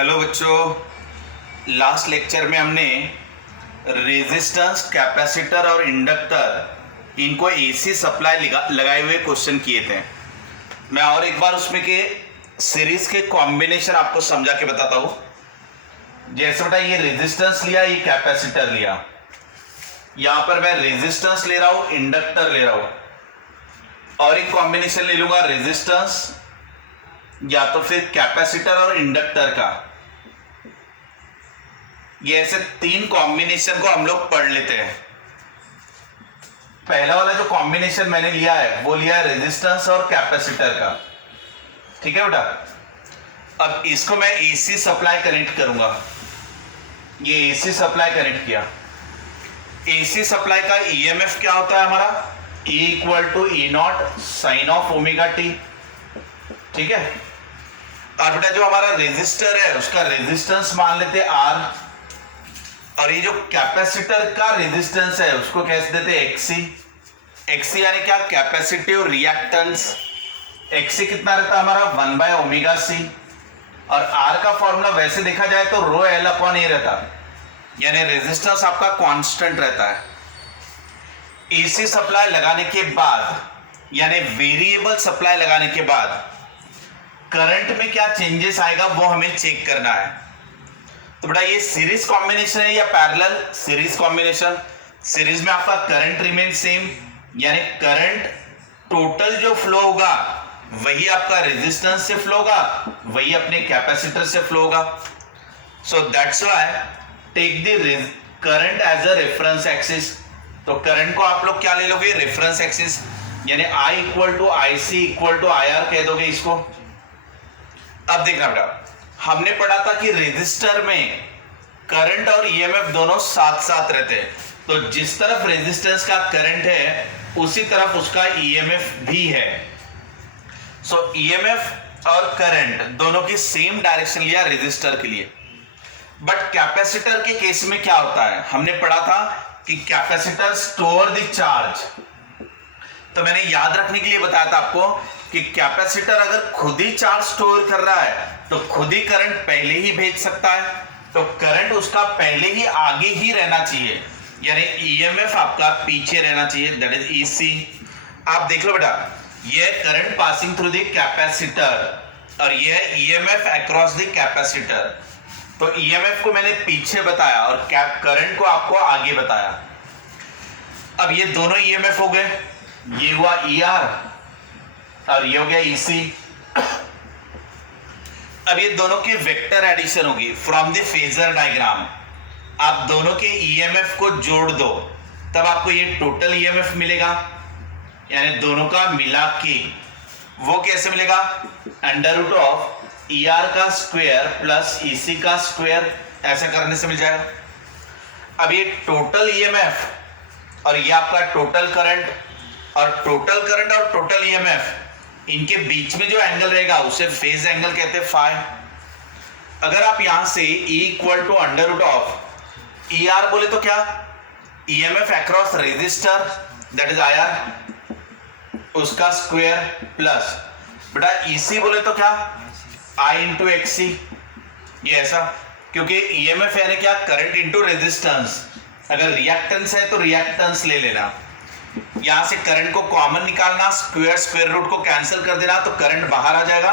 Hello बच्चों, last lecture में हमने रेजिस्टेंस, कैपेसिटर और इंडक्टर इनको एसी सप्लाई लगाए हुए क्वेश्चन किए थे। मैं और एक बार उसमें के सीरीज के कॉम्बिनेशन आपको समझा के बताता हूँ। जैसे बेटा ये रेजिस्टेंस लिया, ये कैपेसिटर लिया, यहाँ पर मैं रेजिस्टेंस ले रहा हूँ, इंडक्टर ले रहा हूँ, और एक कॉम्बिनेशन ले लूंगा रेजिस्टेंस या तो फिर कैपेसिटर और इंडक्टर का। ये ऐसे तीन कॉम्बिनेशन को हम लोग पढ़ लेते हैं। पहला वाला जो कॉम्बिनेशन मैंने लिया है वो लिया है रेजिस्टेंस और कैपेसिटर का, ठीक है बेटा। अब इसको मैं एसी सप्लाई कनेक्ट करूंगा। ये एसी सप्लाई कनेक्ट किया। एसी सप्लाई का ईएमएफ क्या होता है हमारा? E equal to E nought sine of omega t, ठीक है। और बेटा जो हमारा रेजिस्टर है उसका रेजिस्टेंस मान लेते R, और ये जो कैपेसिटर का रेजिस्टेंस है उसको कैसे देते XC। XC यानी क्या? Capacitive reactance. XC कितना रहता है हमारा? 1/ωc। और R का फॉर्मूला वैसे देखा जाए तो ρL/A रहता, यानी रेजिस्टेंस आपका कांस्टेंट रहता है। एसी सप्लाई लगाने के बाद यानी वेरिएबल सप्लाई लगाने के बाद करंट में क्या चेंजेस आएगा वो हमें चेक करना है। तो बेटा ये सीरीज कॉम्बिनेशन है या पैरेलल? Series combination. सीरीज में आपका करंट रिमेन सेम, यानी करंट टोटल जो फ्लो होगा वही आपका रेजिस्टेंस से फ्लो होगा, वही अपने कैपेसिटर से फ्लो होगा। So that's why take the current as a reference axis. तो करंट को आप लोग क्या ले लोगे? रेफरेंस एक्सिस, यानी I equal to IC equal to IR कह दोगे इसको। अब देखना बेटा, हमने पढ़ा था कि रेजिस्टर में करंट और ईएमएफ दोनों साथ साथ रहते हैं। तो जिस तरफ रेजिस्टेंस का करंट है उसी तरफ उसका ईएमएफ भी है। सो ईएमएफ और करंट दोनों की सेम डायरेक्शन लिया रेजिस्टर के लिए। बट कैपेसिटर के केस में क्या होता है? हमने पढ़ा था कि कैपेसिटर स्टोर द चार्ज। तो मैंने याद रखने के लिए बताया था आपको कि कैपेसिटर अगर खुद ही चार्ज स्टोर कर रहा है तो खुद ही करंट पहले ही भेज सकता है। तो करंट उसका पहले ही आगे ही रहना चाहिए, यानी ईएमएफ आपका पीछे रहना चाहिए, दैट इज ईसी। आप देख लो बेटा, ये current passing through the capacitor और ये ईएमएफ अक्रॉस द कैपेसिटर। तो ईएमएफ को मैंने पीछे बताया और करंट को आपको आगे बताया। अब ये दोनों ईएमएफ हो गए, ये हुआ ER और ये हो गया EC। अब ये दोनों की वेक्टर एडिशन होगी फ्रॉम द फेजर डायग्राम। आप दोनों के ईएमएफ को जोड़ दो तब आपको ये टोटल ईएमएफ मिलेगा, यानी दोनों का मिला के। वो कैसे मिलेगा? अंडर रूट ऑफ ER का स्क्वायर प्लस EC का स्क्वायर, ऐसा करने से मिल जाएगा। अब ये टोटल ईएमएफ और ये आपका टोटल करंट, और टोटल करंट और टोटल ईएमएफ इनके बीच में जो एंगल रहेगा उसे फेज एंगल कहते हैं फाई। अगर आप यहां से E equal to under root of ER बोले तो क्या? EMF across resistor that is IR, उसका स्क्वायर प्लस बेटा EC बोले तो क्या? I into XC। ये ऐसा, क्योंकि ईएमएफ यानी क्या? Current into resistance. अगर रिएक्टेंस है तो रिएक्टेंस ले लेना, यहां से करंट को कॉमन निकालना, स्क्वायर रूट को कैंसिल कर देना तो करंट बाहर आ जाएगा।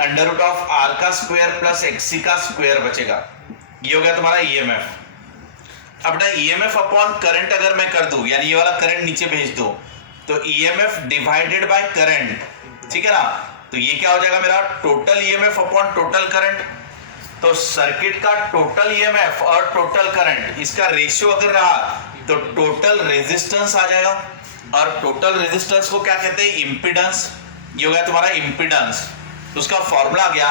अंडर रूट ऑफ R का स्क्वायर प्लस XC का स्क्वायर बचेगा। ये हो गया तुम्हारा ईएमएफ। अब बेटा ईएमएफ अपॉन करंट अगर मैं कर दूं, यानी ये वाला करंट नीचे भेज दो, तो ईएमएफ डिवाइडेड बाय करंट, ठीक है ना। तो ये क्या हो जाएगा मेरा? Total EMF upon total current. तो सर्किट का टोटल ईएमएफ और टोटल करंट इसका रेशियो अगर रहा तो टोटल रेजिस्टेंस आ जाएगा, और टोटल रेजिस्टेंस को क्या कहते हैं? इंपीडेंस। ये हो गया तुम्हारा इंपीडेंस। तो उसका फॉर्मूला आ गया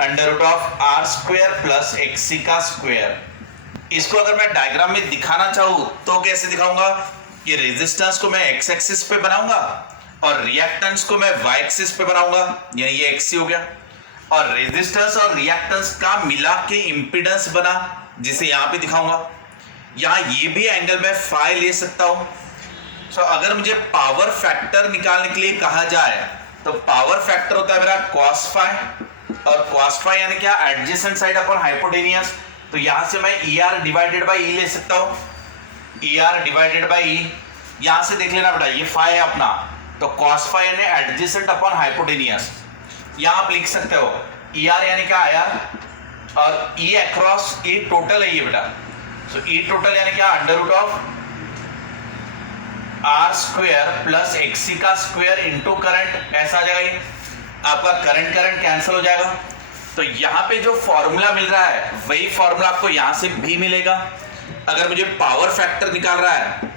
under root of R square plus XC का स्क्वायर। इसको अगर मैं डायग्राम में दिखाना चाहूँ तो कैसे दिखाऊंगा? ये रेजिस्टेंस को मैं X एक्सिस पे बनाऊंगा और रिएक्टेंस को मैं Y एक्सिस पे बनाऊंगा, यानी ये XC हो गया। और रेजिस्टेंस और रिएक्टेंस का मिला के इंपीडेंस बना, जिसे यहाँ पे दिखाऊंगा। यहाँ ये भी एंगल में फाई ले सकता हूं। सो अगर मुझे पावर फैक्टर निकालने के लिए कहा जाए तो पावर फैक्टर होता है मेरा cos फाई और cos phi यानी क्या, एडजेसेंट साइड अपॉन हाइपोटेनियस। तो यहां से मैं ER डिवाइडेड बाई E ले सकता हूं, ER डिवाइडेड बाई E। यहां से देख लेना बेटा, ये phi है अपना, तो cos phi यानी एडजेसेंट अपॉन हाइपोटेनियस। यहां आप लिख सकते हो ER यानी क्या आया, और E अक्रॉस E टोटल है ये बेटा, सो E टोटल यानी क्या, under root of R square plus XC का स्क्वायर इंटू करंट, ऐसा आ जाएगा ये आपका, करंट कैंसिल हो जाएगा। तो यहाँ पे जो फॉर्मूला मिल रहा है वही फॉर्मूला आपको यहाँ से भी मिलेगा। अगर मुझे पावर फैक्टर निकाल रहा है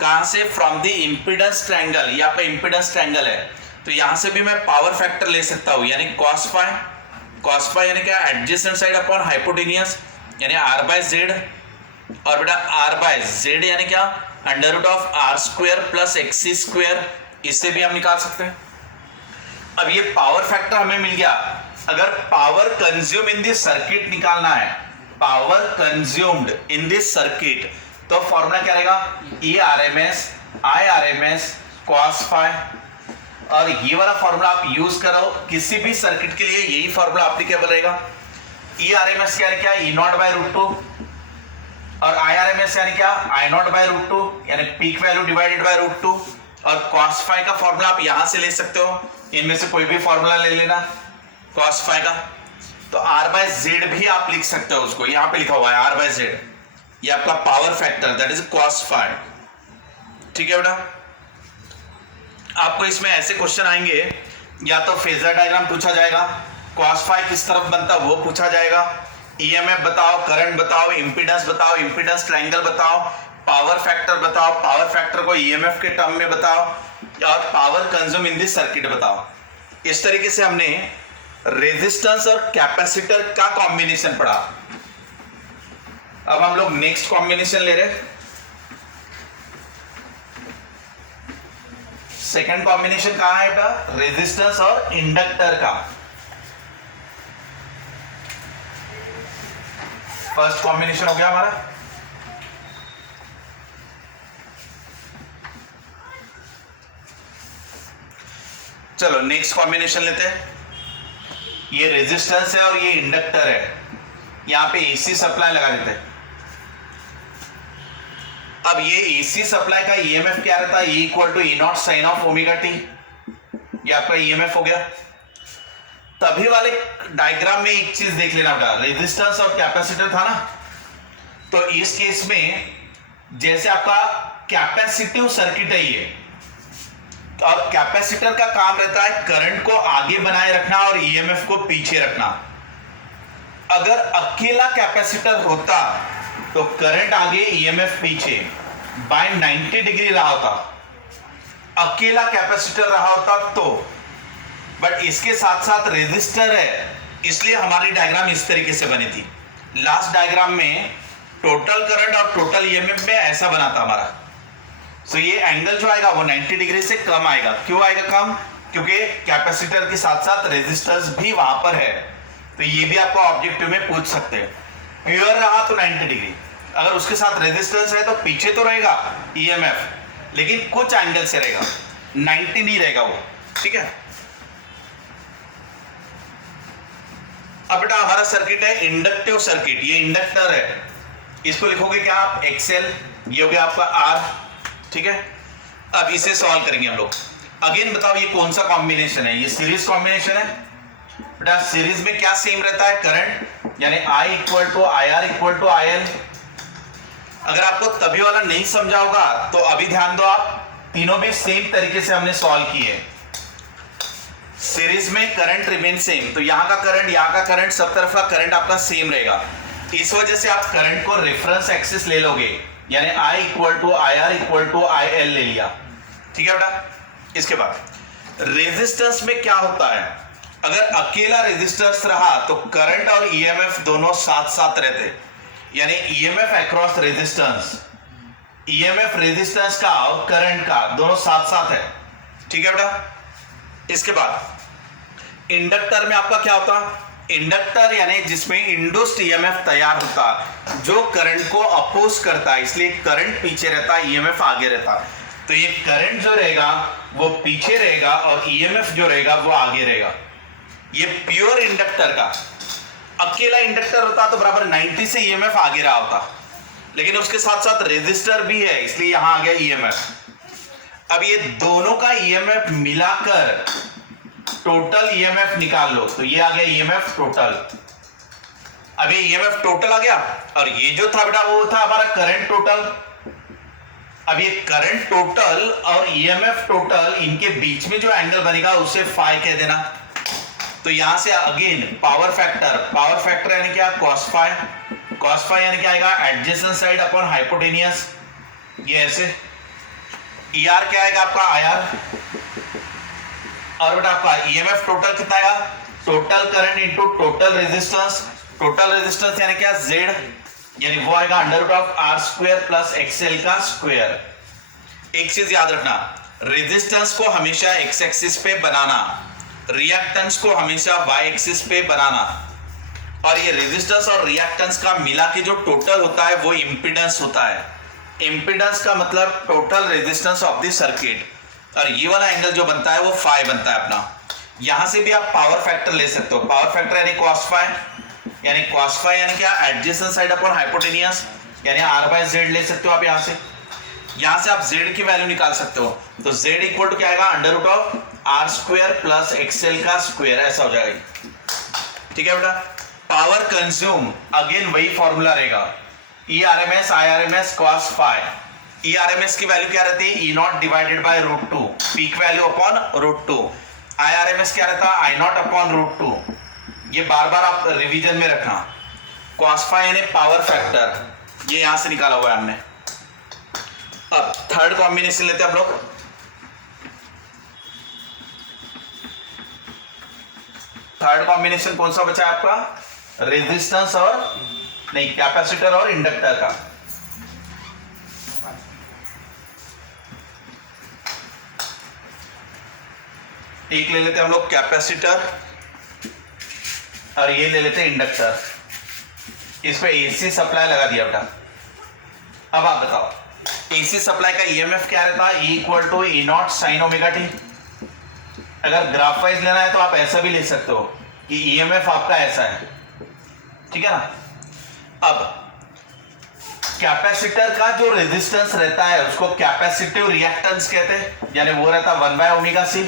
कहाँ से, फ्रॉम द इम्पीडेंस ट्रायंगल, यहाँ पे इम्पीडेंस ट्रायंगल है, तो यहाँ से भी मैं पावर फैक्टर ले सकता हूँ, यानी cos phi यानी क्या, एडजेसेंट साइड अपॉन हाइपोटेनियस यानी R बाय Z, और बेटा R बाय Z यानी क्या, under root of R square plus XC square, इससे भी हम निकाल सकते हैं। अब ये पावर फैक्टर हमें मिल गया। अगर power consume in this circuit निकालना है, power consumed in this circuit, तो फॉर्मूला क्या रहेगा, E RMS I RMS cos phi, और ये वाला फॉर्मूला आप यूज करो किसी भी सर्किट के लिए, यही फॉर्मूला एप्लीकेबल रहेगा। E RMS क्या है, E नॉट बाय रूट 2, और I RMS यानी क्या, I नॉट बाय रूट 2 यानी peak value divided by root 2, और cos phi का फॉर्मूला आप यहां से ले सकते हो, इनमें से कोई भी फॉर्मूला ले लेना cos phi का। तो R बाय Z भी आप लिख सकते हो, उसको यहां पे लिखा हुआ है R बाय Z, ये आपका power factor, that is cos phi। ठीक है बेटा, आपको इसमें ऐसे क्वेश्चन आएंगे, या तो फेजर डायग्राम पूछा जाएगा, cos phi किस तरफ बनता है वो पूछा जाएगा, EMF बताओ, करंट बताओ, बताओ, इम्पीडेंस ट्रायंगल बताओ, पावर फैक्टर बताओ, पावर फैक्टर को EMF के टर्म में बताओ, और power consume in this circuit बताओ। इस तरीके से हमने रेजिस्टेंस और कैपेसिटर का कॉम्बिनेशन पढ़ा। अब हम लोग नेक्स्ट कॉम्बिनेशन ले रहे, सेकंड कॉम्बिनेशन कहां है बेटा, रेजिस्टेंस और इंडक्टर का। फर्स्ट कॉम्बिनेशन हो गया हमारा, चलो नेक्स्ट कॉम्बिनेशन लेते हैं। ये रेजिस्टेंस है और ये इंडक्टर है, यहां पे AC सप्लाई लगा देते हैं। अब ये AC सप्लाई का EMF क्या रहता है, E equal to E nought sine of omega t, ये आपका EMF हो गया। तभी वाले डायग्राम में एक चीज देख लेना बेटा, रेजिस्टेंस और कैपेसिटर था ना, तो इस केस में जैसे आपका कैपेसिटिव सर्किट है ये, और कैपेसिटर का काम रहता है करंट को आगे बनाए रखना और EMF को पीछे रखना। अगर अकेला कैपेसिटर होता तो करंट आगे EMF पीछे बाय 90 डिग्री रहा होता, अकेला कैपेसिटर रहा होता तो, बट इसके साथ साथ रेजिस्टर है, इसलिए हमारी डायग्राम इस तरीके से बनी थी। लास्ट डायग्राम में टोटल करंट और टोटल EMF में ऐसा बना था हमारा। सो ये एंगल जो आएगा वो 90 डिग्री से कम आएगा। क्यों आएगा कम, क्योंकि कैपेसिटर के साथ साथ रेजिस्टेंस भी वहां पर है। तो ये भी आपको ऑब्जेक्टिव में पूछ सकते हैं। प्योर रहा तो 90 डिग्री, अगर उसके साथ रेजिस्टेंस है तो पीछे तो रहेगा EMF, लेकिन कुछ एंगल से रहेगा, 90 नहीं रहेगा वो। ठीक है, अब बेटा हमारा सर्किट है इंडक्टिव सर्किट, ये इंडक्टर है, इसको लिखोगे क्या आप, XL, ये हो गया आपका R। ठीक है, अब इसे सॉल्व करेंगे हम लोग। अगेन बताओ ये कौन सा कॉम्बिनेशन है, ये सीरीज कॉम्बिनेशन है बेटा। सीरीज में क्या सेम रहता है, करंट, यानी I equal to IR equal to IL। अगर आपको तभी वाला नहीं समझा होगा तो अभी ध्यान दो, आप तीनों भी सेम तरीके से हमने सॉल्व किए। सीरीज में करंट रिमेन सेम, तो यहां का करंट, यहां का करंट, सब तरफ का करंट आपका सेम रहेगा। इस वजह से आप करंट को रेफरेंस एक्सिस ले लोगे, यानी I equal to IR equal to IL ले लिया। ठीक है बेटा, इसके बाद रेजिस्टेंस में क्या होता है, अगर अकेला रेजिस्टेंस रहा तो करंट और EMF दोनों साथ साथ रहते, यानी EMF across resistance, EMF resistance का और करंट का दोनों साथ साथ है। ठीक है बेटा, इसके बाद इंडक्टर में आपका क्या होता, इंडक्टर यानी जिसमें इंड्यूस्ड EMF तैयार होता, जो करंट को अपोज करता है, इसलिए करंट पीछे रहता, EMF आगे रहता। तो ये करंट जो रहेगा वो पीछे रहेगा और EMF जो रहेगा वो आगे रहेगा। ये प्योर इंडक्टर का अकेला इंडक्टर होता तो बराबर 90 से ईएमएफ आगे रहा होता, लेकिन उसके साथ साथ रेजिस्टर भी है, इसलिए यहां आ गया ईएमएफ। अब ये दोनों का ईएमएफ मिलाकर टोटल ईएमएफ निकाल लो, तो ये आ गया ईएमएफ टोटल। अब ये ईएमएफ टोटल आ गया, और ये जो था बेटा वो था हमारा करंट टोटल। अब ये करंट टोटल और ईएमएफ टोटल, इनके बीच में जो एंगल बनेगा उसे फाई कह देना। तो यहां से अगेन पावर फैक्टर यानी क्या, कॉस फाई यानी क्या आएगा, एडजेसेंट साइड अपॉन हाइपोटेनियस, ये ऐसे। ईआर क्या आएगा आपका, आईआर। और बेटा आपका ईएमएफ टोटल कितना आएगा, total current into total resistance यानी क्या, जेड, यानी वो आएगा √R² प्लस XL का स्क्वायर। एक चीज याद रखना, रेजिस्टेंस को हमेशा एक्स एक्सिस पे बनाना, रिएक्टेंस को हमेशा वाई एक्सिस पे बनाना, और ये रेजिस्टेंस और रिएक्टेंस का मिला के जो टोटल होता है वो इंपीडेंस होता है। इंपीडेंस का मतलब total resistance of the circuit, और ये वाला एंगल जो बनता है वो फाई बनता है अपना। यहां से भी आप पावर फैक्टर ले सकते हो, पावर फैक्टर यानी कॉस फाई यानी क्या, एडजेसेंट साइड अपॉन हाइपोटेनियस, यानी R/Z ले सकते हो आप। यहां से आप Z की वैल्यू निकाल सकते हो, तो Z इक्वल टू क्या आएगा, √R² प्लस XL का स्क्वायर, ऐसा हो जाएगा। ठीक है बेटा। पावर कंज्यूम अगेन वही फॉर्मूला रहेगा, ERMS IRMS cos phi. ERMS की वैल्यू क्या रहती है, E0 divided by √2, peak value upon √2। IRMS क्या रहता है, I0 अपॉन √2। ये बार बार आप रिवीजन में रखना। cos फाई यानी पावर फैक्टर, ये यहां से निकाला हुआ है हमने। अब थर्ड कॉम्बिनेशन लेते हैं हम लोग। थर्ड कॉम्बिनेशन कौन सा बचा है आपका, रेजिस्टेंस और नहीं, कैपेसिटर और इंडक्टर का। एक ले लेते हैं हम लोग कैपेसिटर, और ये ले लेते हैं इंडक्टर। इस पे एसी सप्लाई लगा दिया बेटा। अब आप बताओ एसी सप्लाई का ईएमएफ क्या रहता है, E = E0 sin ωt। अगर ग्राफ वाइज लेना है तो आप ऐसा भी ले सकते हो कि ईएमएफ आपका ऐसा है, ठीक है ना। अब कैपेसिटर का जो रेजिस्टेंस रहता है उसको कैपेसिटिव रिएक्टेंस कहते हैं, यानी वो रहता है 1/ωc।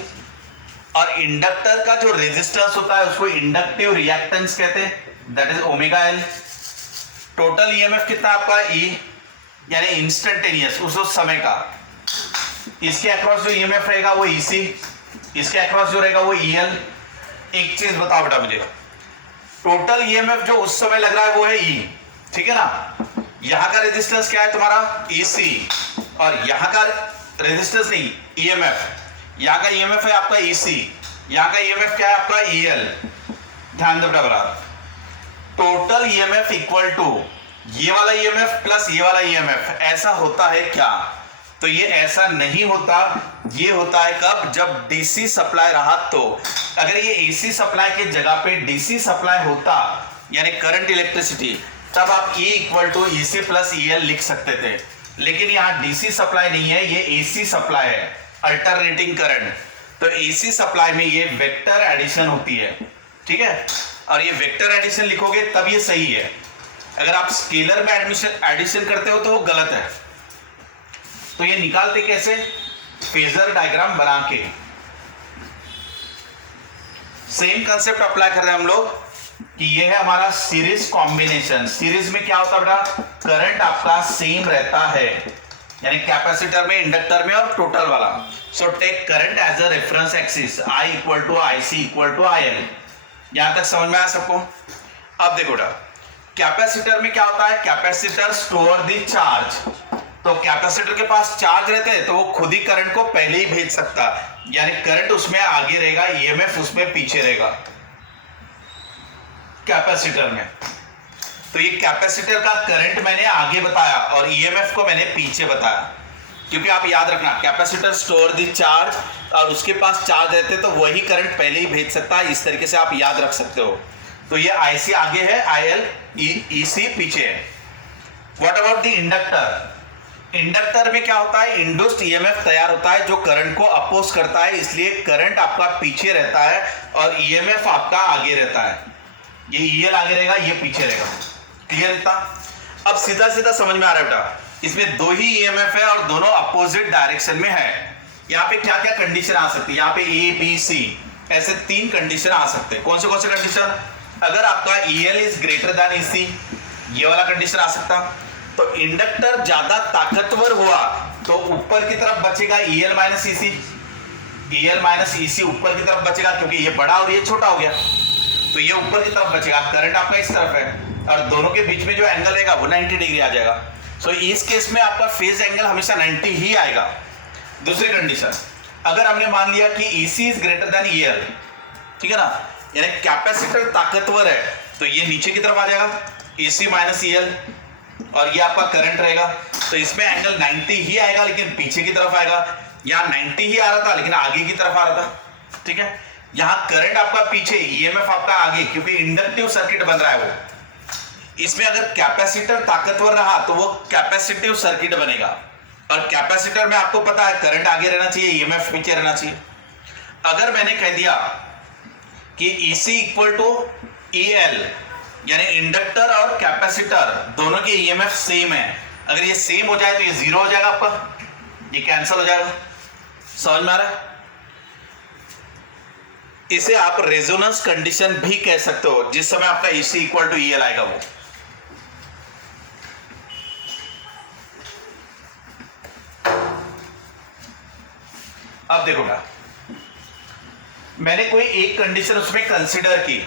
और इंडक्टर का जो रेजिस्टेंस होता है उसको इंडक्टिव रिएक्टेंस कहते हैं, that is ωL। Total EMF कितना आपका, E यानी इंस्टेंटेनियस, उस समय का। इसके अक्रॉस जो ईएमएफ रहेगा वो EC, इसके अक्रॉस जो रहेगा वो EL। एक चीज बताओ बेटा मुझे, टोटल ईएमएफ जो उस समय लग रहा है वो है E, ठीक है ना। यहां का रेजिस्टेंस क्या है तुम्हारा, EC, और यहां का रेजिस्टेंस नहीं, ईएमएफ। यहां का ईएमएफ है आपका EC, यहां का ईएमएफ क्या है आपका EL। ध्यान दो बराबर, टोटल ईएमएफ इक्वल टू ये वाला ईएमएफ प्लस ये वाला ईएमएफ। ऐसा होता है क्या, तो ये ऐसा नहीं होता। ये होता है कब, जब डीसी सप्लाई रहा। तो अगर ये एसी सप्लाई के जगह पे डीसी सप्लाई होता, यानी करंट इलेक्ट्रिसिटी, तब आप E = EC + EL लिख सकते थे। लेकिन यहाँ डीसी सप्लाई नहीं है, ये एसी सप्लाई है, अल्टरनेटिंग करंट। तो एसी सप्लाई में ये वेक्टर एडिशन होती है, ठीक है। और ये वेक्टर एडिशन लिखोगे तब ये सही है। अगर आप स्केलर में एडिशन करते हो तो वो गलत है। तो ये निकालते कैसे, फेजर डायग्राम बना के। सेम कंसेप्ट अप्लाई कर रहे हैं हम लोग कि ये है हमारा सीरीज कॉम्बिनेशन। सीरीज में क्या होता है बेटा, करंट आपका सेम रहता है, यानी कैपेसिटर में, इंडक्टर में और टोटल वाला। So take current as a reference axis, I = IC = IL। यहां तक समझ में आया सबको। अब देखो बेटा, कैपेसिटर में क्या होता है, कैपेसिटर स्टोर द चार्ज। तो कैपेसिटर के पास चार्ज रहते हैं तो वो खुद ही करंट को पहले ही भेज सकता है, यानी करंट उसमें आगे रहेगा, ईएमएफ उसमें पीछे रहेगा कैपेसिटर में। तो ये कैपेसिटर का करंट मैंने आगे बताया और ईएमएफ को मैंने पीछे बताया, क्योंकि आप याद रखना कैपेसिटर स्टोर द चार्ज, और उसके पास चार्ज रहते तो वही करंट पहले ही भेज सकता है। इस तरीके से आप याद रख सकते हो। तो ये IC आगे है, IL EC पीछे है। What about the inductor, inductor में क्या होता है, इंड्यूस्ड ईएमएफ तैयार होता है जो करंट को अपोज करता है, इसलिए करंट आपका पीछे रहता है और ईएमएफ आपका आगे रहता है। ये ईएल आगे रहेगा, ये पीछे रहेगा। क्लियर इतना? अब सीधा सीधा समझ में आ रहा है बेटा, इसमें दो ही ईएमएफ है और दोनों अपोजिट डायरेक्शन में है। यहाँ पे क्या क्या कंडीशन आ सकती है, यहाँ पे ए बी सी ऐसे 3 कंडीशन आ सकते हैं। कौन से कंडीशन? अगर आपका EL is greater than EC, ये वाला कंडीशन आ सकता। तो इंडक्टर ज्यादा ताकतवर हुआ तो ऊपर की तरफ बचेगा EL minus EC, EL minus EC ऊपर की तरफ बचेगा क्योंकि ये बड़ा और ये छोटा हो गया, तो ये ऊपर की तरफ बचेगा। करंट आपका इस तरफ है और दोनों के बीच में जो एंगल रहेगा वो 90 डिग्री आ जाएगा। सो इस केस में आपका फेज एंगल हमेशा 90 ही आएगा। दूसरी कंडीशन, अगर हमने मान लिया कि EC is greater than EL, ठीक है ना, यानी कैपेसिटर ताकतवर है, तो ये नीचे की तरफ आ जाएगा ईसी माइनस ईएल और ये आपका करंट रहेगा। तो इसमें एंगल 90 ही आएगा लेकिन पीछे की तरफ आएगा। यहाँ 90 ही आ रहा था लेकिन आगे की तरफ आ रहा था, ठीक है। यहाँ करंट आपका पीछे, ईएमएफ आपका आगे, क्योंकि इंडक्टिव सर्किट बन रहा है वो। इसमें अगर कैपेसिटर ताकतवर रहा तो वो कैपेसिटिव सर्किट बनेगा और कैपेसिटर में आपको पता है करंट आगे रहना चाहिए, ईएमएफ पीछे रहना चाहिए। अगर मैंने कह दिया कि EC इक्वल टू EL, यानी इंडक्टर और कैपेसिटर दोनों के ईएमएफ सेम है, अगर ये सेम हो जाए तो ये 0 हो जाएगा, आपका ये कैंसिल हो जाएगा। समझ में आ रहा है? इसे आप रेजोनेंस कंडीशन भी कह सकते हो, जिस समय आपका EC इक्वल टू EL आएगा वो। अब देखो ना, मैंने कोई एक कंडीशन उसमें कंसीडर की,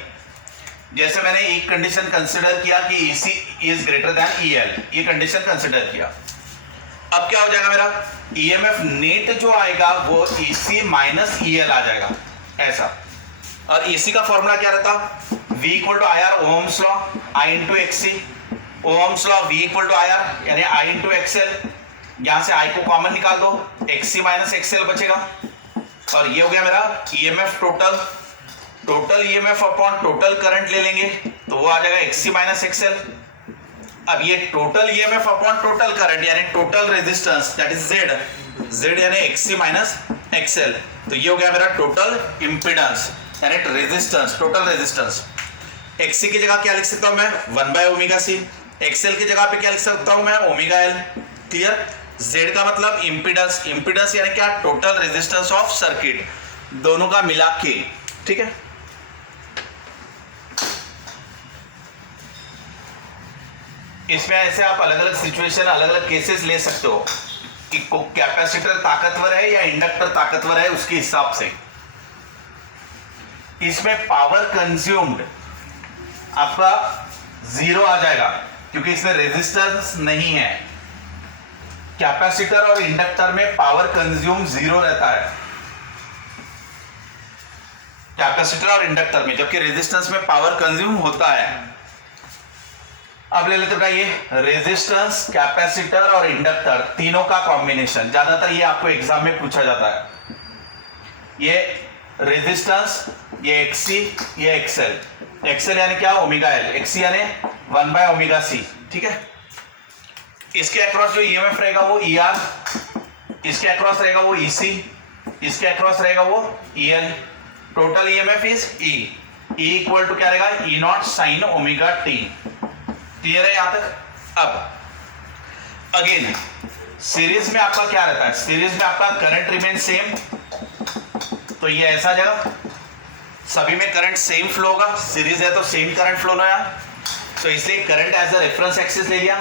जैसे मैंने एक कंडीशन कंसीडर किया कि EC is greater than EL, ये कंडीशन कंसीडर किया। अब क्या हो जाएगा मेरा, EMF नेट जो आएगा वो EC माइनस EL आ जाएगा ऐसा। और EC का फॉर्मूला क्या रहता, V equal to IR, Ohm's law, I into XC, Ohm's law V equal to IR यानी I इंटू XL। यहां से I को कॉमन निकाल दो, XC माइनस XL बचेगा और ये हो गया मेरा EMF total. Total EMF upon total current ले लेंगे तो वो आ जाएगा XC माइनस XL। अब ये total EMF upon total current यानी total resistance that is Z यानी XC माइनस XL, तो ये हो गया मेरा टोटल इंपीडेंस यानी रेजिस्टेंस, टोटल रेजिस्टेंस। XC की जगह क्या लिख सकता हूं मैं, 1 बाय ओमेगा C। XL की जगह पे क्या लिख सकता हूं मैं, ओमेगा L। क्लियर? Z का मतलब इंपीडेंस, इंपीडेंस यानी क्या, टोटल रेजिस्टेंस ऑफ सर्किट, दोनों का मिला के, ठीक है। इसमें ऐसे आप अलग अलग सिचुएशन, अलग अलग केसेस ले सकते हो कि कैपेसिटर ताकतवर है या इंडक्टर ताकतवर है, उसके हिसाब से। इसमें पावर कंज्यूम्ड आपका 0 आ जाएगा क्योंकि इसमें रेजिस्टेंस नहीं है। कैपेसिटर और इंडक्टर में पावर कंज्यूम 0 रहता है, कैपेसिटर और इंडक्टर में, जबकि रेजिस्टेंस में पावर कंज्यूम होता है। अब ले लेते हैं ये रेजिस्टेंस, कैपेसिटर और इंडक्टर तीनों का कॉम्बिनेशन, ज्यादातर ये आपको एग्जाम में पूछा जाता है। ये रेजिस्टेंस, ये XC, ये XL। XL यानी क्या, ओमेगा L, XC यानी 1 बाय ओमेगा C, ठीक है। इसके अक्रॉस जो EMF रहेगा वो ER, इसके अक्रॉस रहेगा वो EC, इसके अक्रॉस रहेगा वो EL। Total EMF is E equal to क्या रहेगा, E0 sine omega T। Clear है यहां तक? अब अगेन सीरीज में आपका क्या रहता है, सीरीज में आपका करंट रिमेन सेम, तो ये ऐसा जगह सभी में करंट सेम फ्लो होगा, सीरीज है तो सेम करंट फ्लो होगा। तो इसलिए current as a reference axis ले लिया,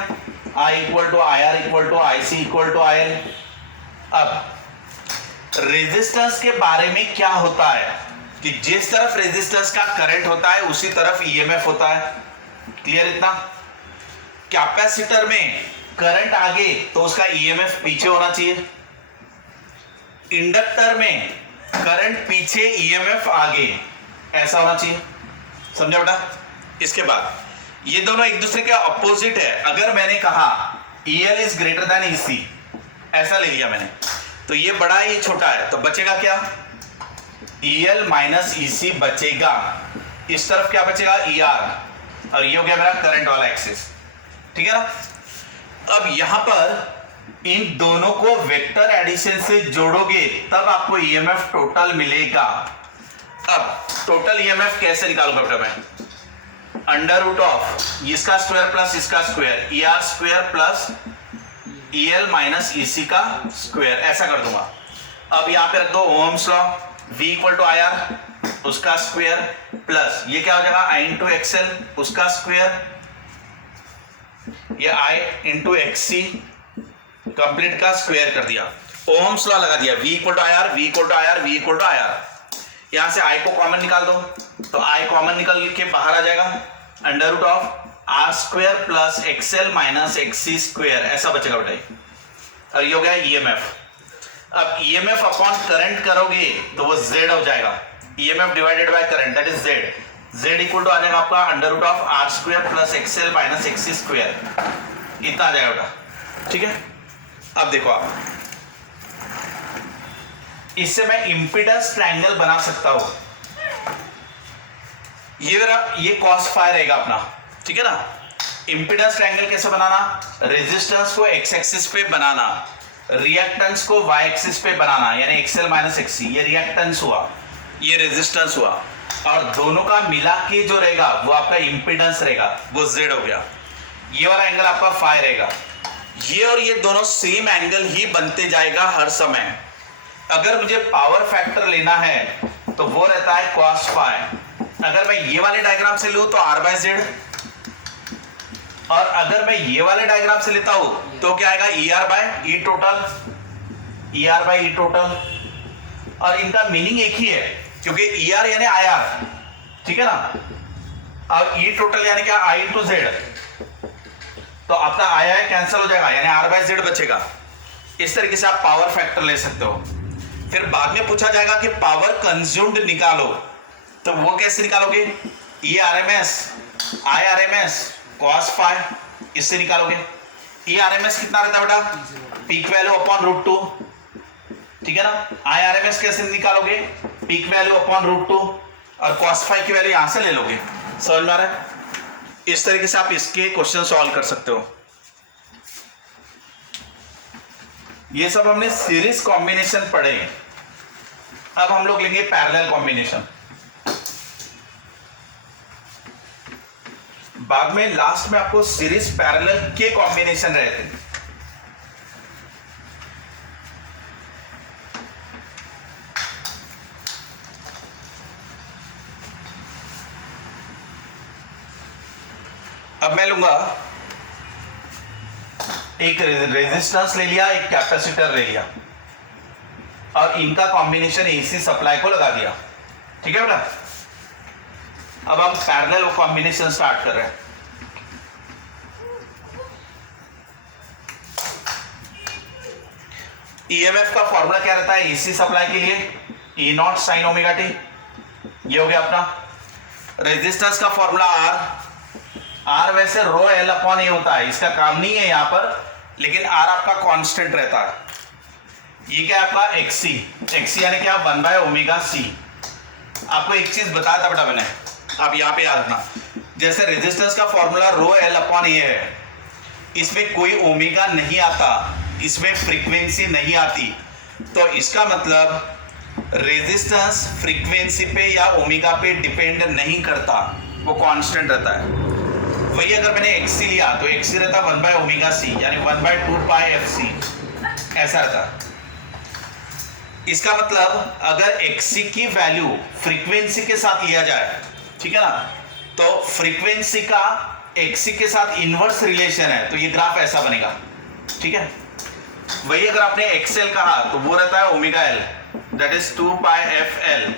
I equal to IR equal to IC equal to IL। अब रेजिस्टेंस के बारे में क्या होता है कि जिस तरफ रेजिस्टेंस का करंट होता है उसी तरफ EMF होता है। क्लियर इतना? कैपेसिटर में करंट आगे तो उसका EMF पीछे होना चाहिए, इंडक्टर में करंट पीछे EMF आगे, ऐसा होना चाहिए। समझा बेटा? इसके बाद ये दोनों एक दूसरे के अपोजिट है। अगर मैंने कहा EL is greater than EC, ऐसा ले लिया मैंने, तो ये बड़ा है ये छोटा है, तो बचेगा क्या, EL माइनस EC बचेगा। इस तरफ क्या बचेगा, ER, और ये हो गया मेरा करंट वाला एक्सिस, ठीक है ना। अब यहां पर इन दोनों को वेक्टर एडिशन से जोड़ोगे तब आपको ईएमएफ टोटल मिलेगा। अब टोटल ईएमएफ कैसे निकालूंगा बेटा मैं? अंडर रूट ऑफ इसका स्क्वायर प्लस इसका square, E R square plus E L minus E C का स्क्वायर, ऐसा कर दूंगा। अब यहां पे रख दो Ohm's law, V equal to I R उसका स्क्वायर प्लस ये क्या हो जाएगा I इंटू एक्सएल उसका स्क्वायर, ये I इंटू एक्सी कंप्लीट का स्क्वायर कर दिया। ओम्स लॉ लगा दिया, V equal to I R, V equal to I R, V equal to I R. यहां से I को कॉमन निकाल दो तो I कॉमन निकल के बाहर आ जाएगा, under root of R square plus XL minus XC square, ऐसा बचेगा बेटा। और ये हो गया ईएमएफ। अब ईएमएफ अपॉन करंट करोगे तो वो Z हो जाएगा, EMF divided by current that is Z। Z equal to आ जाएगा आपका under root of R square plus XL minus XC square, इतना आ जाएगा बेटा। ठीक है, अब देखो आप इससे मैं इंपीडेंस ट्रायंगल बना सकता हूं। ये मेरा ये कॉस फाई रहेगा अपना, ठीक है ना। इंपीडेंस ट्रायंगल कैसे बनाना? रेजिस्टेंस को एक्स एक्सिस पे बनाना, रिएक्टेंस को वाई एक्सिस पे बनाना, यानी एक्सएल माइनस एक्सी, ये रिएक्टेंस हुआ, ये रेजिस्टेंस हुआ, और दोनों का मिला के जो रहेगा वो आपका इंपीडेंस रहेगा, वो Z हो गया। ये वाला एंगल आपका फाई रहेगा। ये और ये दोनों सेम एंगल ही बनते जाएगा हर समय। अगर मुझे पावर फैक्टर लेना है तो वो रहता है कॉस फाई। अगर मैं ये वाले डायग्राम से लूं तो R बाय Z, और अगर मैं ये वाले डायग्राम से लेता हूं तो क्या आएगा ई आर बाय ई टोटल, ई आर बाय ई टोटल। और इनका मीनिंग एक ही है क्योंकि ई आर यानी आई आर, ठीक है ना, और ई टोटल यानी क्या आई टू जेड, तो अपना आई आई कैंसिल हो जाएगा यानी आर बाय जेड बचेगा। इस तरीके से आप पावर फैक्टर ले सकते हो। फिर बाद में पूछा जाएगा कि पावर कंज्यूम्ड निकालो, तो वो कैसे निकालोगे? E R M S I R M S cos phi, इससे निकालोगे। ई आर एम एस कितना रहता है बेटा? पीक वैल्यू अपॉन रूट 2, ठीक है ना। आई आर एम एस कैसे निकालोगे? पीक वैल्यू अपॉन रूट 2, और कॉस फाई की वैल्यू यहां से ले लोगे। समझ में आ रहा है? इस तरीके से आप इसके क्वेश्चन सॉल्व कर सकते हो। ये सब हमने सीरीज कॉम्बिनेशन पढ़े। अब हम लोग लेंगे पैरेलल कॉम्बिनेशन। बाद में लास्ट में आपको सीरीज पैरेलल के कॉम्बिनेशन रहते हैं। अब मैं लूंगा एक रेजिस्टेंस ले लिया, एक कैपेसिटर ले लिया, और इनका कॉम्बिनेशन एसी सप्लाई को लगा दिया, ठीक है बेटा। अब हम पैरेलल कॉम्बिनेशन स्टार्ट कर रहे हैं। ईएमएफ का फॉर्मूला क्या रहता है एसी सप्लाई के लिए? ई नॉट साइन ओमेगा टी, ये हो गया अपना। रेजिस्टेंस का फॉर्मूला आर वैसे रो एल अपॉन ए होता है, इसका काम नहीं है यहां पर, लेकिन आर आपका कांस्टेंट रहता है। ये क्या है आपका एक्सी, एक्सी यानी क्या 1 बाय ओमेगा सी। आपको एक चीज बताया था बेटा मैंने, आप यहां पे याद रखना, जैसे रेजिस्टेंस का फॉर्मूला रो एल अपॉन ए है, इसमें कोई ओमेगा नहीं आता, इसमें फ्रीक्वेंसी नहीं आती, तो इसका मतलब रेजिस्टेंस फ्रीक्वेंसी पे या ओमेगा पे डिपेंड नहीं करता, वो कांस्टेंट रहता है। वही अगर मैंने एक्सी लिया तो एक्सी रहता 1 बाय ओमेगा सी, यानी 1 बाय 2 पाई एफ सी, ऐसा रहता। इसका मतलब अगर एक्सी की वैल्यू फ्रीक्वेंसी के साथ लिया जाए, ठीक है ना, तो फ्रीक्वेंसी का एक्सी के साथ इनवर्स रिलेशन है, तो ये ग्राफ ऐसा बनेगा, ठीक है। वही अगर आपने एक्सएल कहा तो वो रहता है omega L, that is 2 pi F L,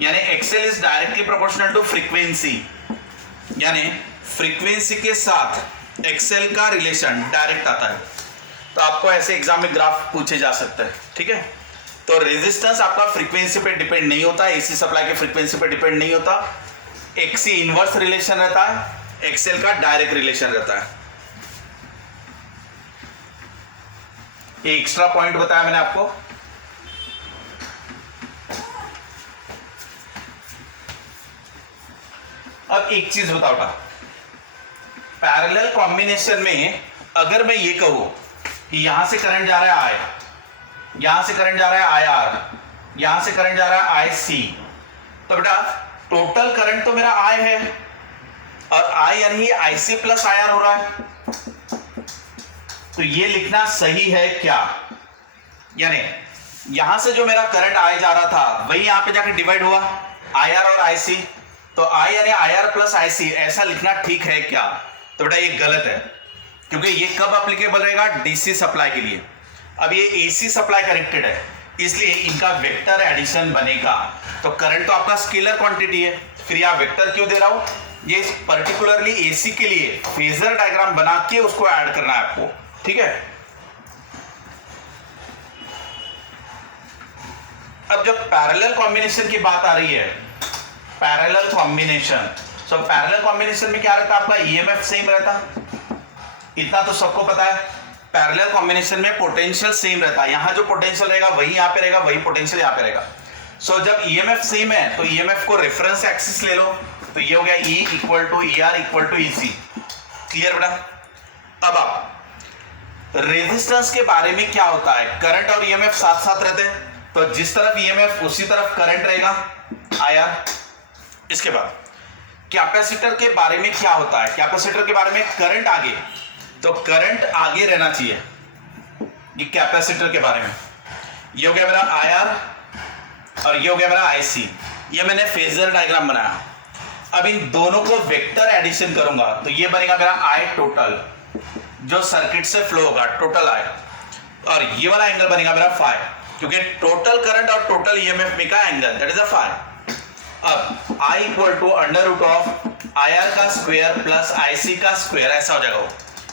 यानी XL is directly proportional to frequency, यानी फ्रीक्वेंसी के साथ एक्सएल का रिलेशन डायरेक्ट आता है। तो आपको ऐसे एग्जाम में ग्राफ पूछे जा सकते हैं, ठीक है। तो रेजिस्टेंस आपका फ्रीक्वेंसी पे डिपेंड नहीं होता, एसी सप्लाई के फ्रीक्वेंसी पे डिपेंड नहीं होता, एक्सी इनवर्स रिलेशन रहता है, एक्सएल का डायरेक्ट रिलेशन रहता है। ये एक्स्ट्रा पॉइंट बताया मैंने आपको। अब एक चीज बताओ, पैरेलल कॉम्बिनेशन में अगर मैं ये कहूं कि यहां से करंट जा रहा है आई, यहां से करंट जा रहा है आई आर, यहां से करंट जा रहा है आई सी। तो बेटा टोटल करंट तो मेरा आई है और आई यानी आई सी प्लस आई आर हो रहा है। तो ये लिखना सही है क्या? यानी यहां से जो मेरा करंट आई जा रहा था वही यहां पे जाके डिवाइड हुआ आई आर और आई सी। तो आई यानी आई आर प्लस आई सी, ऐसा लिखना ठीक है क्या? तो बेटा ये गलत है, क्योंकि ये कब एप्लीकेबल रहेगा? डीसी सप्लाई के लिए। अब ये एसी सप्लाई कनेक्टेड है, इसलिए इनका वेक्टर एडिशन बनेगा। तो करंट तो आपका स्केलर क्वांटिटी है, फिर यहां वेक्टर क्यों दे रहा हूं? ये पर्टिकुलरली एसी के लिए फेजर डायग्राम बना के उसको ऐड करना है आपको, ठीक है। अब जब पैरेलल कॉम्बिनेशन की बात आ रही है, parallel combination, so parallel combination में क्या रहता है? आपका ईएमएफ सेम रहता, इतना तो सबको पता है। पैरेलल कॉम्बिनेशन में पोटेंशियल सेम रहता है, यहां जो पोटेंशियल रहेगा वही यहां पे रहेगा, वही पोटेंशियल यहां पे रहेगा। सो जब ईएमएफ सेम है तो ईएमएफ को रेफरेंस एक्सिस ले लो, तो ये हो गया E equal to E R equal to E C. Clear बेटा? अब आप रेजिस्टेंस के बारे में क्या होता है? करंट और ईएमएफ साथ साथ रहते हैं, तो जिस तरफ ईएमएफ उसी तरफ करंट रहेगा आई आर। इसके बाद कैपेसिटर के बारे में क्या होता है? कैपेसिटर के बारे में करंट आगे, तो करंट आगे रहना चाहिए। ये कैपेसिटर के बारे में, ये हो गया मेरा आई आर और ये हो गया मेरा आई सी। ये मैंने फेजर डायग्राम बनाया। अब इन दोनों को वेक्टर एडिशन करूंगा तो ये बनेगा मेरा आई टोटल, जो सर्किट से फ्लो होगा टोटल आई, और ये वाला एंगल बनेगा मेरा फाई, क्योंकि टोटल करंट और टोटल ईएमएफ में का angle that is a phi. अब I equal to under root of I R का स्क्वायर प्लस आई सी का स्क्वायर, ऐसा हो जाएगा वो,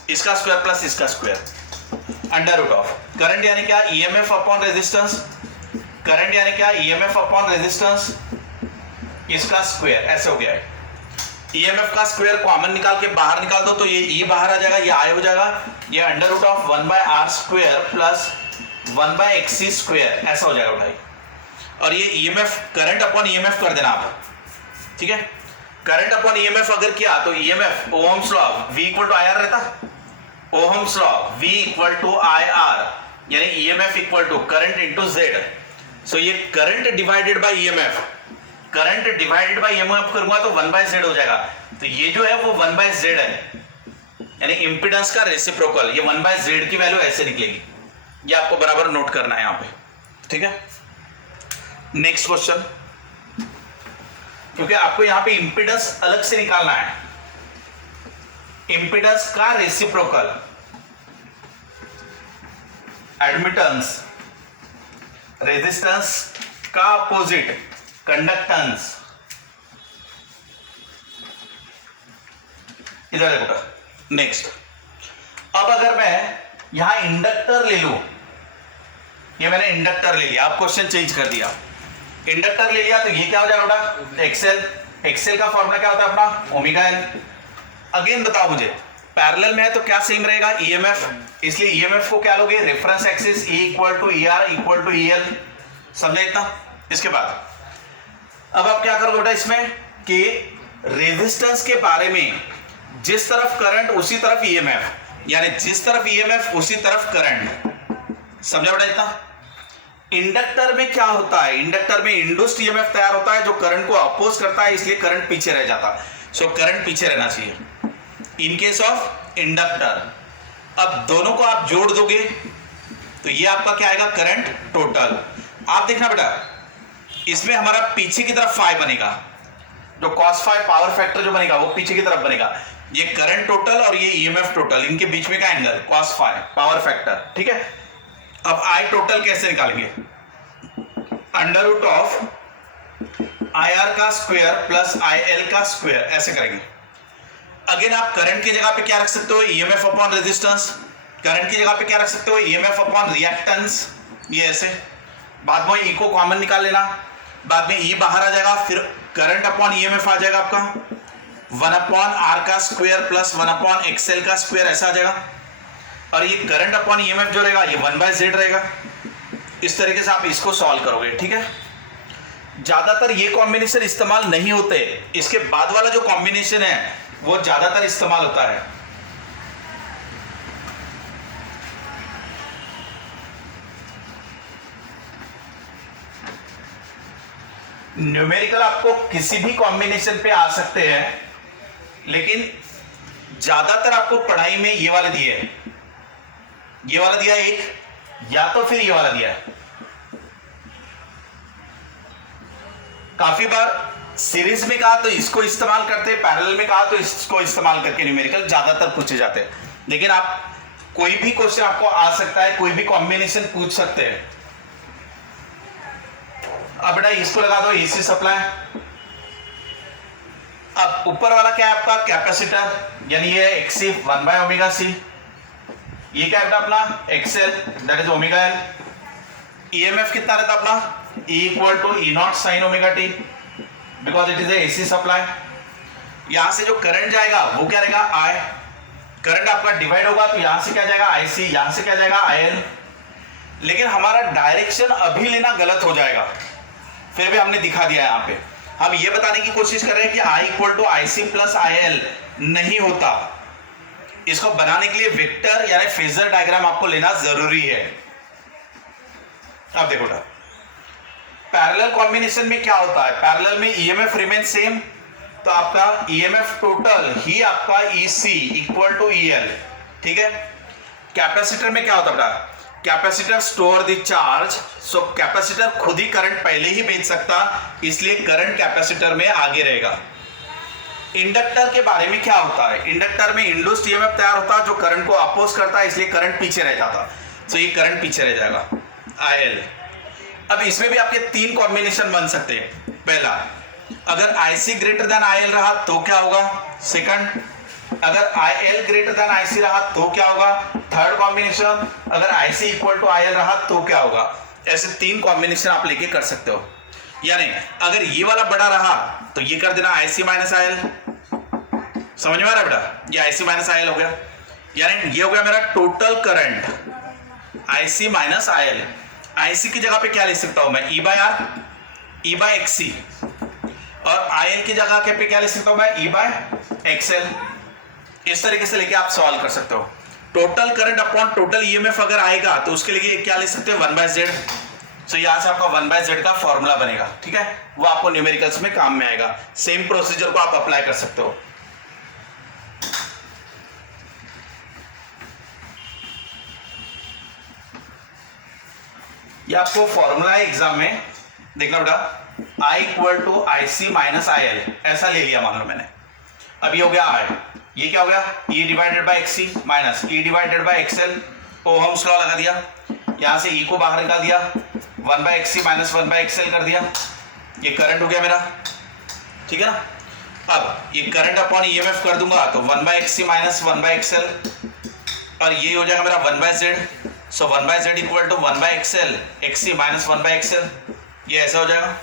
इसका स्क्वायर प्लस इसका square under root of current यानी क्या? ईएमएफ अपॉन रेजिस्टेंस, करंट यानी क्या? ईएमएफ अपॉन रेजिस्टेंस, इसका स्क्वायर, ऐसे हो गया है। ईएमएफ का स्क्वायर कॉमन निकाल के बाहर निकाल दो तो ये ई बाहर आ जाएगा, ये आई हो जाएगा, ये under root of 1/r square plus 1/xc square, ऐसा हो जाएगा भाई। और ये ईएमएफ करंट अपॉन ईएमएफ कर देना आप, ठीक है। करंट अपॉन ईएमएफ अगर किया तो EMF Ohm's law V equal to I R रहता, Ohm's law V equal to I R, यानी EMF equal to current into Z. So ये current divided by EMF, current divided by EMF करूंगा तो 1/z हो जाएगा। तो ये जो है वो 1/z है, यानी इंपेडेंस का रेसिप्रोकल, ये 1/z की वैल्यू ऐसे निकलेगी। ये आपको बराबर नोट करना है यहां पे, ठीक है। नेक्स्ट क्वेश्चन, क्योंकि आपको यहां पे इंपेडेंस अलग से निकालना है, इंपेडेंस का रेसिप्रोकल, एडमिटेंस, रेजिस्टेंस का अपोजिट, कंडक्टेंस। इधर देखो नेक्स्ट। अब अगर मैं यहां इंडक्टर ले लूं, ये मैंने इंडक्टर ले लिया, अब क्वेश्चन चेंज कर दिया, इंडक्टर ले लिया तो ये क्या हो जाएगा बेटा? एक्सेल, एक्सेल का फॉर्मूला क्या होता है अपना? Omega L. अगेन बताओ मुझे, पैरेलल में है तो क्या सेम रहेगा? ईएमएफ, इसलिए ईएमएफ को क्या लोगे? Reference axis E equal to E R equal to E L, समझे इतना? इसके बाद अब आप क्या करोगे बेटा इसमें कि रेजिस्टेंस के बारे में, जिस तरफ करंट उसी तरफ ईएमएफ, यानी जिस तरफ ईएमएफ उसी तरफ करंट, समझा बेटा इतना? इंडक्टर में क्या होता है? इंडक्टर में इंड्यूस्ड ईएमएफ तैयार होता है जो करंट को अपोज करता है, इसलिए करंट पीछे रह जाता है। सो करंट पीछे रहना चाहिए इन केस ऑफ इंडक्टर। अब दोनों को आप जोड़ दोगे तो ये आपका क्या आएगा? Current total. आप देखना बेटा, इसमें हमारा पीछे की तरफ फाई बनेगा, जो cos फाई पावर फैक्टर जो बनेगा वो पीछे की तरफ बनेगा। ये करंट टोटल और ये ईएमएफ टोटल, इनके बीच में का angle cos phi power factor, ठीक है। अब आई टोटल कैसे निकालेंगे? Under root of I R का स्क्वायर प्लस आई एल का स्क्वायर, ऐसे करेंगे। अगेन आप करंट की जगह पे क्या रख सकते हो? EMF upon resistance. करंट की जगह पे क्या रख सकते हो? ईएमएफ अपॉन रिएक्टेंस, ये ऐसे। बाद में ई को कॉमन निकाल लेना, बाद में ई बाहर आ जाएगा, फिर करंट अपॉन ईएमएफ आ जाएगा आपका 1/r का स्क्वायर प्लस 1/xl का स्क्वायर, ऐसा आ जाएगा। और ये करंट अपॉन ईएमएफ जो रहेगा ये 1/z रहेगा। इस तरीके से आप इसको सॉल्व करोगे, ठीक है। ज्यादातर ये कॉम्बिनेशन इस्तेमाल नहीं होते, इसके बाद वाला जो कॉम्बिनेशन है वो ज्यादातर इस्तेमाल होता है। न्यूमेरिकल आपको किसी भी कॉम्बिनेशन पे आ सकते हैं, लेकिन ज्यादातर आपको पढ़ाई में ये वाला दिया है, ये वाला दिया एक, या तो फिर ये वाला दिया है। काफी बार सीरीज में कहा तो इसको इस्तेमाल करते हैं, पैरेलल में कहा तो इसको इस्तेमाल करके न्यूमेरिकल ज्यादातर पूछे जाते हैं। लेकिन आप कोई भी क्वेश्चन आपको आ सकता है, कोई भी कॉम्बिनेशन पूछ सकते हैं। अब बेटा इसको लगा दो एसी सप्लाई। अब ऊपर वाला क्या है आपका कैपेसिटर, यानी ये एक्सी 1/ωc, ये क्या है अपना XL that is omega L. EMF कितना रहता अपना E equal to E nought sine omega t, because it is a AC supply. यहां से जो करंट जाएगा वो क्या रहेगा I, करंट आपका डिवाइड होगा तो यहां से क्या जाएगा IC, यहां से क्या जाएगा IL। लेकिन हमारा डायरेक्शन अभी लेना गलत हो जाएगा, फिर भी हमने दिखा दिया यहां पे। हम ये बताने की कोशिश कर रहे हैं कि I equal to IC plus IL नहीं होता। इसको बनाने के लिए वेक्टर यानी फेजर डायग्राम आपको लेना जरूरी है। अब देखो बेटा पैरेलल कॉम्बिनेशन में क्या होता है, पैरेलल में ईएमएफ रिमेन सेम, तो आपका ईएमएफ टोटल ही आपका EC इक्वल टू EL, ठीक है। कैपेसिटर में क्या होता है बेटा, capacitor store the charge, so capacitor खुद ही करंट पहले ही भेज सकता, इसलिए करंट कैपेसिटर में आगे रहेगा। इंडक्टर के बारे में क्या होता है, इंडक्टर में इंड्यूस्ड ईएमएफ तैयार होता है जो करंट को अपोज करता है, इसलिए करंट पीछे रह जाता, तो ये करंट पीछे रह जाएगा IL। अब इसमें भी आपके तीन कॉम्बिनेशन बन सकते हैं। पहला, अगर IC ग्रेटर देन IL रहा तो क्या होगा, सेकंड, अगर IL ग्रेटर देन IC रहा तो क्या होगा, थर्ड कॉम्बिनेशन, अगर IC इक्वल टू IL रहा तो क्या होगा। ऐसे तीन कॉम्बिनेशन आप लेके कर सकते हो। यानी अगर ये वाला बड़ा रहा तो ये कर देना IC माइनस IL, समझ में आ रहा है बेटा, ये IC माइनस IL हो गया, यानी ये हो गया मेरा total current IC minus IL। IC की जगह पे क्या लिख सकता हूं मैं, E/R, E/XC, और IL की जगह के पे क्या लिख सकता हूं मैं, E/XL। इस तरीके से लेके आप सॉल्व कर सकते हो। Total current upon total EMF अगर आएगा तो उसके लिए क्या लिख सकते हैं, 1/Z। तो यहां से आपका 1/Z का फॉर्मूला बनेगा, ठीक है, वो आपको न्यूमेरिकल्स में काम में आएगा। सेम प्रोसीजर को आप अप्लाई कर सकते हो। ये आपको फॉर्मूला है एग्जाम में, देखना बेटा, I equal to IC minus IL, ऐसा ले लिया मान लो मैंने। अब ये हो गया I, ये क्या हो गया, E divided by XC minus E divided by XL, Ohm's law लगा दिया, यहां से E को बाहर निकाल दिया, 1/XC माइनस 1/XL कर दिया, ये करंट हो गया मेरा, ठीक है ना। अब ये करंट अपॉन ईएमएफ कर दूंगा तो 1/XC माइनस 1/XL, और ये हो जाएगा मेरा 1/Z, so 1/Z equal to 1/XL, XC minus 1/XL, ये ऐसा हो जाएगा।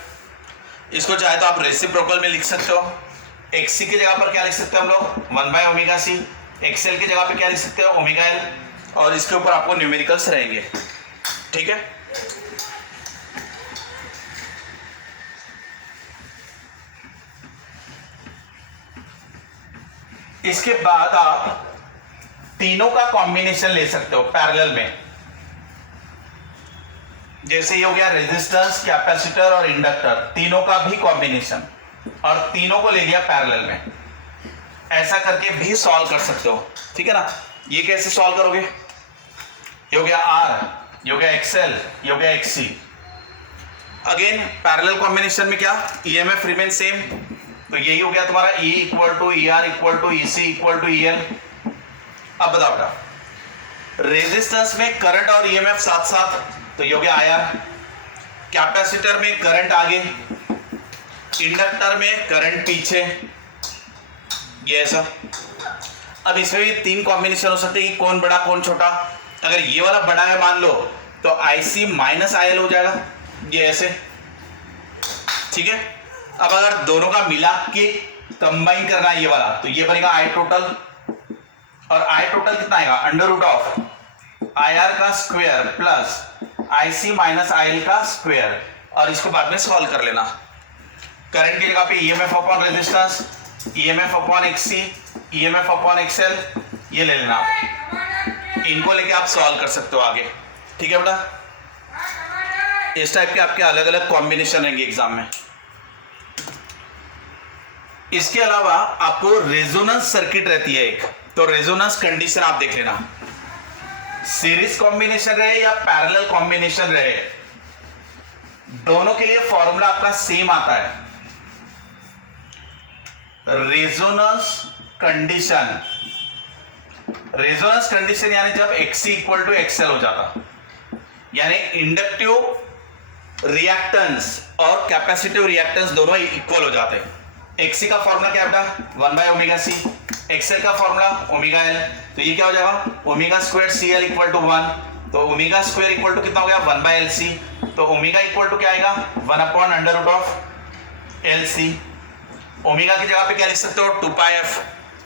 इसको चाहे तो आप रेसिप्रोकल में लिख सकते हो। XC की जगह पर क्या लिख सकते हो हम लोग, 1/ωc, XL की जगह पे क्या लिख सकते हो, ωL, और इसके ऊपर आपको न्यूमेरिकल्स रहेंगे, ठीक है। इसके बाद आप तीनों का कॉम्बिनेशन ले सकते हो पैरेलल में, जैसे ये हो गया रेजिस्टेंस, कैपेसिटर और इंडक्टर, तीनों का भी कॉम्बिनेशन, और तीनों को ले लिया पैरेलल में। ऐसा करके भी सॉल्व कर सकते हो, ठीक है ना। ये कैसे सॉल्व करोगे, ये हो गया R, ये हो गया XL, ये हो गया XC। अगेन पैरेलल कॉम्बिनेशन में क्या, ईएमएफ रिमेन सेम, तो यही हो गया तुम्हारा E equal to ER equal to EC equal to EL। अब बताओ बेटा, रेजिस्टेंस में करंट और ईएमएफ साथ साथ, तो ये हो गया IR। कैपेसिटर में करंट आगे, इंडक्टर में करंट पीछे, ये ऐसा। अब इसमें भी तीन कॉम्बिनेशन हो सकते हैं कि कौन बड़ा कौन छोटा। अगर ये वाला बड़ा है मान लो तो IC माइनस IL हो जाएगा, ये ऐसे, ठीक है। अब अगर दोनों का मिला के कंबाइन करना है ये वाला, तो ये बनेगा I टोटल, और I टोटल कितना आएगा, अंडर रूट ऑफ IR का square plus IC minus IL का स्क्वायर, और इसको बाद में सॉल्व कर लेना। करंट की जगह पे EMF upon resistance, EMF upon XC, EMF upon XL, ये ले लेना। इनको लेके आप सॉल्व कर सकते हो आगे, ठीक है बेटा। इस टाइप के आपके अलग अलग कॉम्बिनेशन रहेंगे एग्जाम में। इसके अलावा आपको रेजोनेंस सर्किट रहती है एक, तो रेजोनेंस कंडीशन आप देख लेना, सीरीज कॉम्बिनेशन रहे या पैरेलल कॉम्बिनेशन रहे, दोनों के लिए फॉर्मूला आपका सेम आता है। रेजोनेंस कंडीशन, रेजोनेंस कंडीशन यानी जब XC इक्वल टू XL हो जाता, यानी इंडक्टिव रिएक्टेंस और कैपेसिटिव रिएक्टेंस दोनों इक्वल हो जाते हैं। XC का फॉर्मूला क्या बेटा 1/ωc, XL का फॉर्मूला ωL, तो ये क्या हो जाएगा omega square CL equal to 1, तो ओमेगा स्क्वायर इक्वल टू कितना हो गया 1/LC, तो ओमेगा इक्वल टू क्या आएगा 1/√LC। ओमेगा की जगह पे क्या लिख सकते हो 2πf,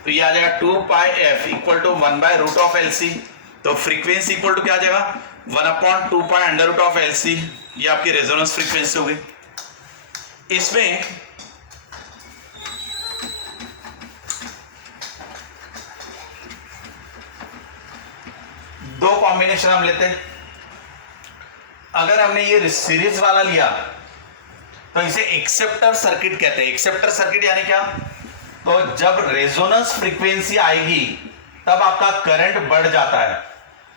तो ये आ जाएगा 2πf इक्वल टू 1/√LC, तो फ्रीक्वेंसी इक्वल टू क्या आ जाएगा 1/2π√LC, ये आपकी रेजोनेंस फ्रीक्वेंसी होगी। इसमें दो कॉम्बिनेशन हम लेते हैं। अगर हमने ये सीरीज वाला लिया तो इसे एक्सेप्टर सर्किट कहते हैं। एक्सेप्टर सर्किट यानी क्या, तो जब रेजोनेंस फ्रीक्वेंसी आएगी तब आपका करंट बढ़ जाता है,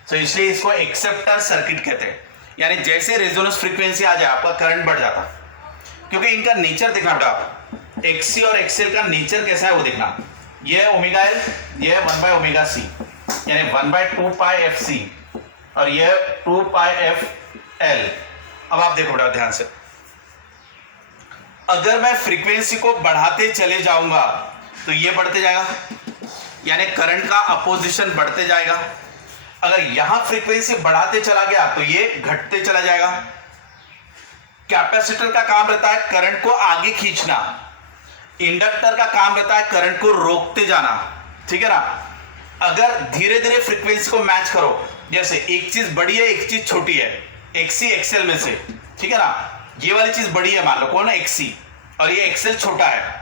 तो इसलिए इसको एक्सेप्टर सर्किट कहते हैं। यानी जैसे रेजोनेंस फ्रीक्वेंसी आ जाए आपका करंट बढ़ जाता, क्योंकि इनका नेचर देखना बेटा, XC और XL का नेचर कैसा है वो देखना। ये ओमेगा L, ये 1/ωc यानी 1/2πfc और ये 2πfl। अब आप देखो बेटा ध्यान से, अगर मैं फ्रीक्वेंसी को बढ़ाते चले जाऊंगा तो ये बढ़ते जाएगा, यानी करंट का अपोजिशन बढ़ते जाएगा। अगर यहां फ्रीक्वेंसी बढ़ाते चला गया तो ये घटते चला जाएगा। कैपेसिटर का काम रहता है करंट को आगे खींचना, इंडक्टर का काम रहता है करंट को रोकते जाना, ठीक है ना। अगर धीरे धीरे फ्रीक्वेंसी को मैच करो, जैसे एक चीज बड़ी है एक चीज छोटी है, XC XL में से, ठीक है ना, ये वाली चीज बड़ी है मान लो कौन है XC और ये XL छोटा है।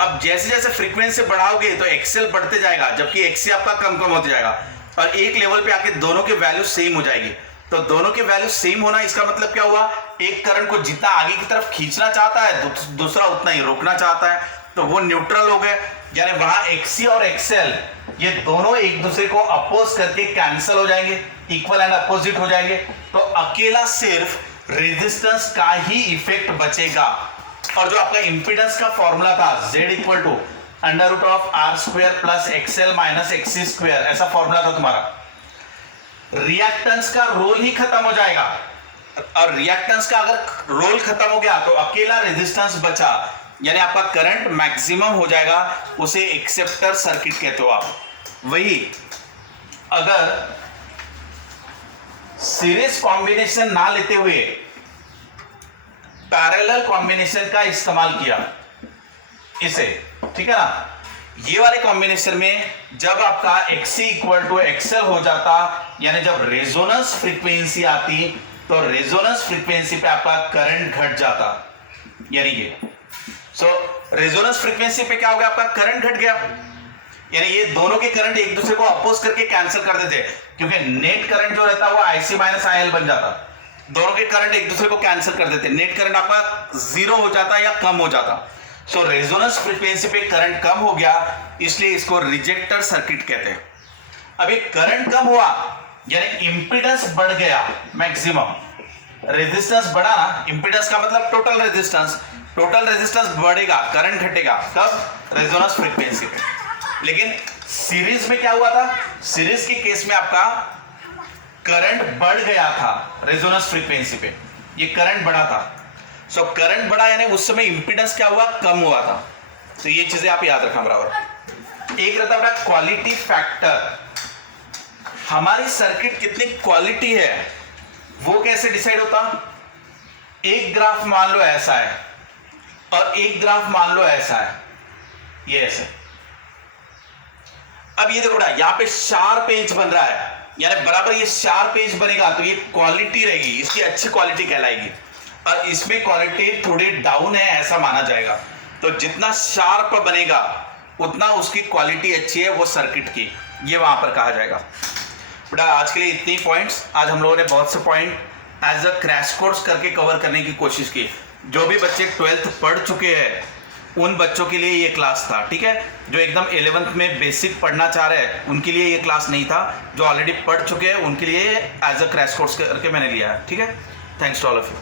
अब जैसे जैसे फ्रीक्वेंसी बढ़ाओगे तो XL बढ़ते जाएगा जबकि XC आपका कम कम होते जाएगा और एक लेवल पे आके दोनों की वैल्यू सेम हो जाएगी। तो दोनों की वैल्यू सेम होना इसका मतलब क्या हुआ, एक करंट को जितना आगे की तरफ खींचना चाहता है दूसरा उतना ही रोकना चाहता है, तो वो न्यूट्रल हो गए। यानी वहां XC और XL ये दोनों एक दूसरे को अपोज करके कैंसिल हो जाएंगे, इक्वल एंड अपोजिट हो जाएंगे, तो अकेला सिर्फ रेजिस्टेंस का ही इफेक्ट बचेगा। और जो आपका इंपीडेंस का फॉर्मूला था Z equal to √R² plus XL minus XC², ऐसा फॉर्मूला था तुम्हारा, रिएक्टेंस का रोल ही खत्म हो जाएगा। और रिएक्टेंस का अगर रोल खत्म हो गया तो अकेला रेजिस्टेंस बचा, यानी आपका करंट मैक्सिमम हो जाएगा, उसे एक्सेप्टर सर्किट कहते हो आप। वही अगर सीरीज कॉम्बिनेशन ना लेते हुए पैरेलल कॉम्बिनेशन का इस्तेमाल किया इसे, ठीक है ना, ये वाले कॉम्बिनेशन में जब आपका XC इक्वल टू XL हो जाता, यानी जब रेजोनेंस फ्रीक्वेंसी आती तो रेजोनेंस फ्रीक्वेंसी पे आपका करंट घट जाता, यानी ये रेजोनेंस फ्रीक्वेंसी पे क्या हो गया आपका करंट घट गया, यानी ये दोनों के करंट एक दूसरे को अपोज करके कैंसिल कर देते, क्योंकि नेट करंट जो रहता है वो IC माइनस IL बन जाता, दोनों के करंट एक दूसरे को कैंसिल कर देते, नेट करंट आपका जीरो हो जाता या कम हो जाता। सो रेजोनेंस फ्रीक्वेंसी पे करंट कम हो गया, इसलिए इसको रिजेक्टर सर्किट कहते हैं। अब ये करंट कम हुआ यानी इंपीडेंस बढ़ गया मैक्सिमम, रेजिस्टेंस बढ़ा ना, इंपीडेंस का मतलब टोटल रेजिस्टेंस बढ़ेगा, करंट घटेगा कब रेजोनेंस फ्रीक्वेंसी पे। लेकिन सीरीज में क्या हुआ था, सीरीज के केस में आपका करंट बढ़ गया था रेजोनेंस फ्रीक्वेंसी पे, ये करंट बढ़ा था। सो करंट बढ़ा यानी उस समय इंपीडेंस क्या हुआ, कम हुआ था। तो ये चीजें आप याद रखना बराबर। एक रहता है क्वालिटी फैक्टर, हमारी सर्किट कितनी क्वालिटी है वो कैसे डिसाइड होता, एक ग्राफ मान लो ऐसा है और एक ग्राफ मान लो ऐसा है, ये ऐसे। अब ये देखो ना, यहां पे शार्प एज बन रहा है, यानी बराबर ये शार्प एज बनेगा तो ये क्वालिटी रहेगी, इसकी अच्छी क्वालिटी कहलाएगी। और इसमें क्वालिटी थोड़ी डाउन है ऐसा माना जाएगा, तो जितना शार्प बनेगा उतना उसकी क्वालिटी अच्छी है वो सर्किट की, ये वहां पर कहा जाएगा। बेटा आज के लिए इतने पॉइंट्स, आज हम लोगों ने बहुत से point as a crash course करके कवर करने की कोशिश की। जो भी बच्चे 12th पढ़ चुके हैं उन बच्चों के लिए ये क्लास था, ठीक है, जो एकदम 11th में बेसिक पढ़ना चाह रहे हैं उनके लिए ये क्लास नहीं था, जो ऑलरेडी पढ़ चुके हैं उनके लिए एज अ क्रैश कोर्स करके मैंने लिया है, ठीक है। Thanks to all of you.